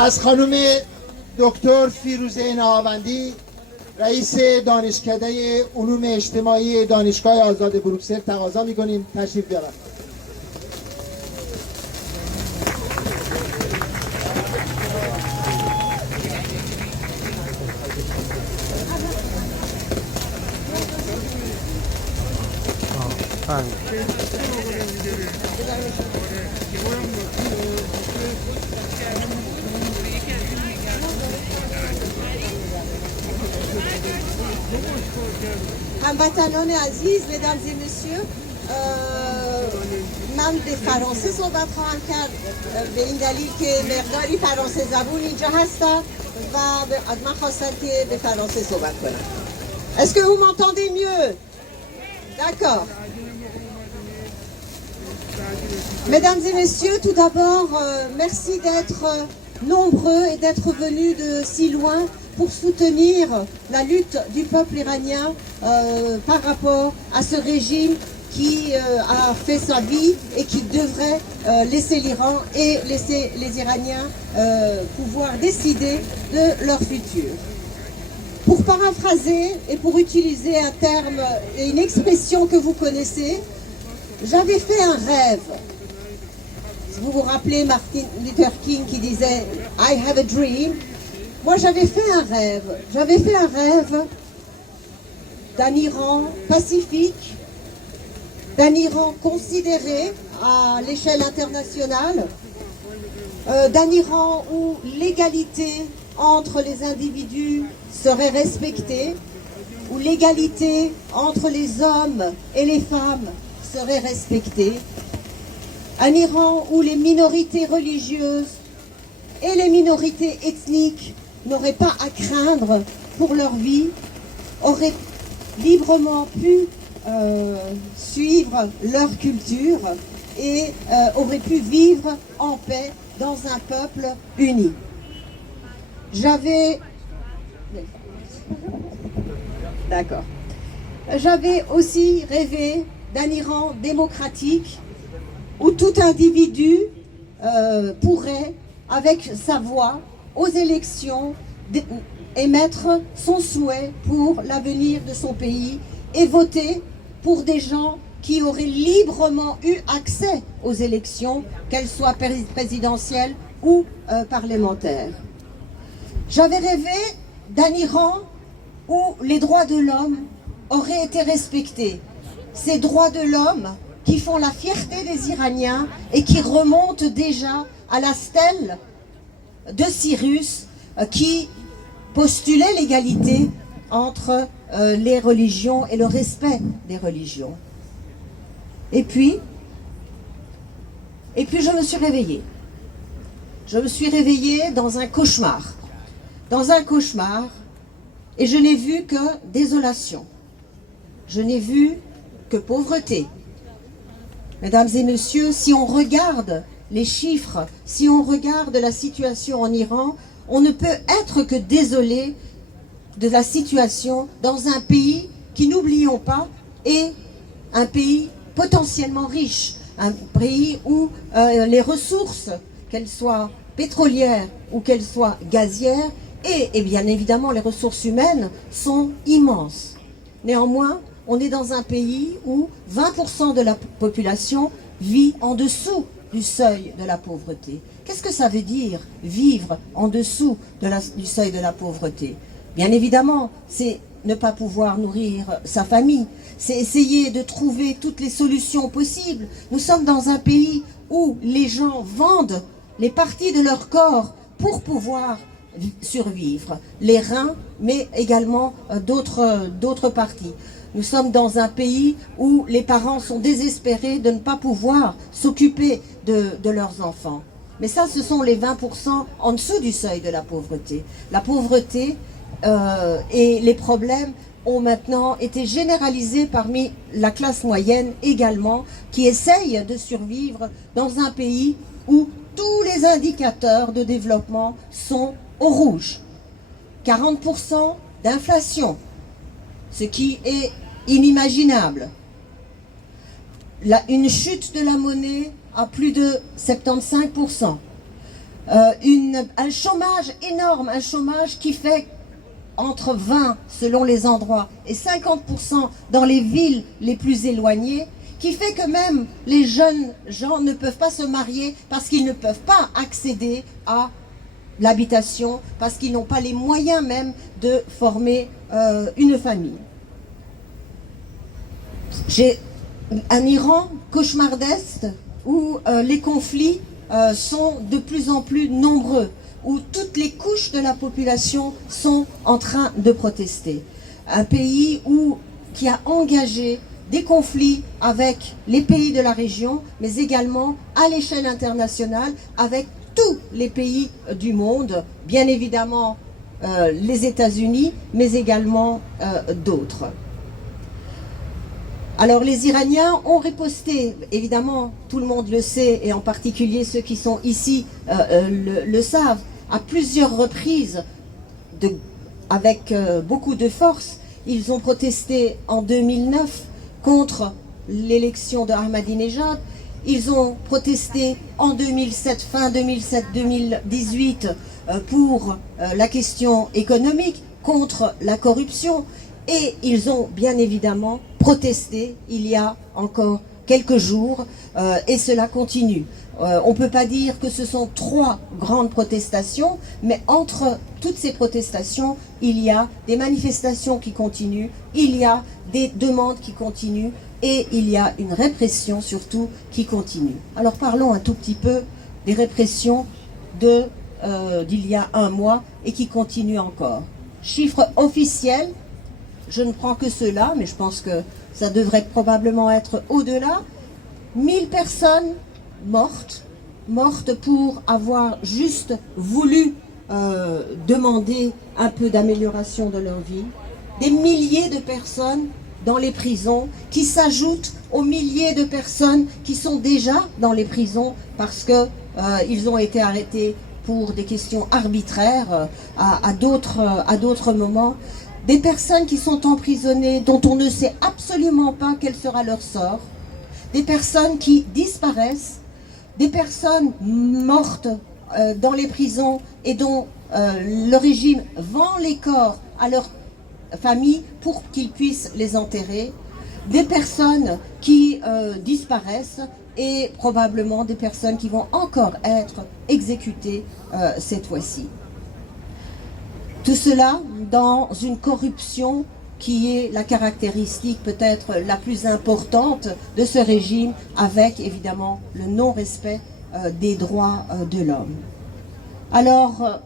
از خانم دکتر فیروزه نهاوندی رئیس دانشکده علوم اجتماعی دانشگاه آزاد بروکسل تقاضا می‌کنیم تشریف بیارند. هموطنان عزیز، mesdames et messieurs، من به فرانسه صحبت خواهم کرد به این دلیل که مقداری فرانسه زبون اینجا هستن و از من خواستن که به فرانسه صحبت کنم. Est-ce que vous m'entendez mieux? D'accord. Mesdames et messieurs, tout d'abord, merci d'être nombreux et d'être venus de si loin pour soutenir la lutte du peuple iranien par rapport à ce régime qui a fait sa vie et qui devrait laisser l'Iran et laisser les Iraniens pouvoir décider de leur futur. Pour paraphraser et pour utiliser un terme et une expression que vous connaissez, j'avais fait un rêve. Vous vous rappelez Martin Luther King qui disait « I have a dream ». Moi, j'avais fait un rêve. J'avais fait un rêve d'un Iran pacifique, d'un Iran considéré à l'échelle internationale, d'un Iran où l'égalité entre les individus serait respectée, où l'égalité entre les hommes et les femmes serait respectée, un Iran où les minorités religieuses et les minorités ethniques n'auraient pas à craindre pour leur vie, auraient librement pu suivre leur culture et auraient pu vivre en paix dans un peuple uni. J'avais aussi rêvé d'un Iran démocratique où tout individu pourrait, avec sa voix, aux élections, émettre son souhait pour l'avenir de son pays et voter pour des gens qui auraient librement eu accès aux élections, qu'elles soient présidentielles ou parlementaires. J'avais rêvé d'un Iran où les droits de l'homme auraient été respectés. Ces droits de l'homme qui font la fierté des Iraniens et qui remontent déjà à la stèle de Cyrus qui postulait l'égalité entre les religions et le respect des religions. Et puis je me suis réveillée. Je me suis réveillée dans un cauchemar. Dans un cauchemar, et je n'ai vu que désolation. Je n'ai vu que pauvreté. Mesdames et messieurs, si on regarde les chiffres, si on regarde la situation en Iran, on ne peut être que désolé de la situation dans un pays qui, n'oublions pas, est un pays potentiellement riche, un pays où les ressources, qu'elles soient pétrolières ou qu'elles soient gazières, et bien évidemment les ressources humaines, sont immenses. Néanmoins, on est dans un pays où 20% de la population vit en dessous du seuil de la pauvreté. Qu'est-ce que ça veut dire, vivre en dessous du seuil de la pauvreté? Bien évidemment, c'est ne pas pouvoir nourrir sa famille, c'est essayer de trouver toutes les solutions possibles. Nous sommes dans un pays où les gens vendent les parties de leur corps pour pouvoir survivre, les reins, mais également d'autres parties. Nous sommes dans un pays où les parents sont désespérés de ne pas pouvoir s'occuper de leurs enfants. Mais ça, ce sont les 20% en dessous du seuil de la pauvreté. La pauvreté et les problèmes ont maintenant été généralisés parmi la classe moyenne également, qui essaye de survivre dans un pays où tous les indicateurs de développement sont au rouge. 40% d'inflation, ce qui est inimaginable. Une chute de la monnaie à plus de 75%. un chômage énorme, un chômage qui fait entre 20 selon les endroits et 50% dans les villes les plus éloignées, qui fait que même les jeunes gens ne peuvent pas se marier parce qu'ils ne peuvent pas accéder à l'habitation, parce qu'ils n'ont pas les moyens même de former une famille. J'ai un Iran cauchemardesque où les conflits sont de plus en plus nombreux, où toutes les couches de la population sont en train de protester. Un pays qui a engagé des conflits avec les pays de la région, mais également à l'échelle internationale avec tous les pays du monde, bien évidemment les États-Unis, mais également d'autres. Alors les Iraniens ont riposté, évidemment tout le monde le sait, et en particulier ceux qui sont ici le savent, à plusieurs reprises, avec beaucoup de force. Ils ont protesté en 2009 contre l'élection de Ahmadinejad. Ils ont protesté en 2007, fin 2007-2018, pour la question économique, contre la corruption. Et ils ont bien évidemment protesté il y a encore quelques jours, et cela continue. On ne peut pas dire que ce sont 3 grandes protestations, mais entre toutes ces protestations, il y a des manifestations qui continuent, il y a des demandes qui continuent, et il y a une répression surtout qui continue. Alors parlons un tout petit peu des répressions d'il y a un mois et qui continuent encore. Chiffre officiel, je ne prends que cela, mais je pense que ça devrait probablement être au-delà. 1000 personnes mortes pour avoir juste voulu demander un peu d'amélioration de leur vie. Des milliers de personnes dans les prisons qui s'ajoutent aux milliers de personnes qui sont déjà dans les prisons parce que ils ont été arrêtés pour des questions arbitraires à d'autres moments. Des personnes qui sont emprisonnées, dont on ne sait absolument pas quel sera leur sort. Des personnes qui disparaissent, des personnes mortes dans les prisons et dont le régime vend les corps à leurs familles pour qu'ils puissent les enterrer. Des personnes qui disparaissent et probablement des personnes qui vont encore être exécutées cette fois-ci. Tout cela dans une corruption qui est la caractéristique peut-être la plus importante de ce régime, avec évidemment le non-respect des droits de l'homme. Alors,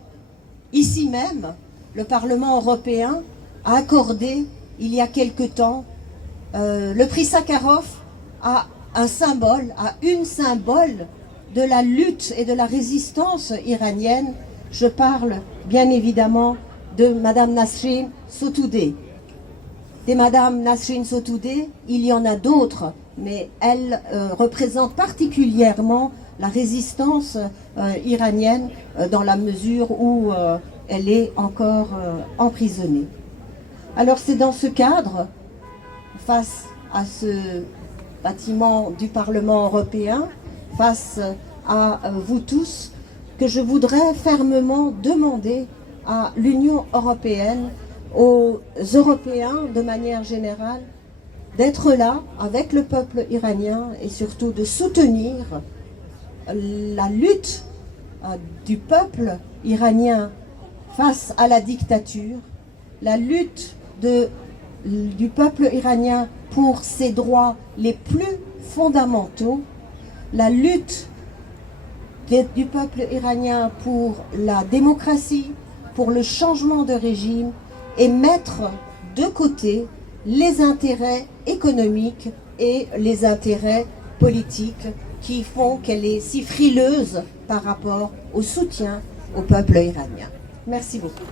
ici même, le Parlement européen a accordé, il y a quelque temps, le prix Sakharov à une symbole de la lutte et de la résistance iranienne. Je parle bien évidemment de Madame Nasrin Sotoudeh. Des Madame Nasrin Sotoudeh, il y en a d'autres, mais elle représente particulièrement la résistance iranienne dans la mesure où elle est encore emprisonnée. Alors c'est dans ce cadre, face à ce bâtiment du Parlement européen, face à vous tous, que je voudrais fermement demander à l'Union européenne, aux Européens de manière générale, d'être là avec le peuple iranien et surtout de soutenir la lutte du peuple iranien face à la dictature, la lutte du peuple iranien pour ses droits les plus fondamentaux, la lutte du peuple iranien pour la démocratie, pour le changement de régime, et mettre de côté les intérêts économiques et les intérêts politiques qui font qu'elle est si frileuse par rapport au soutien au peuple iranien. Merci beaucoup.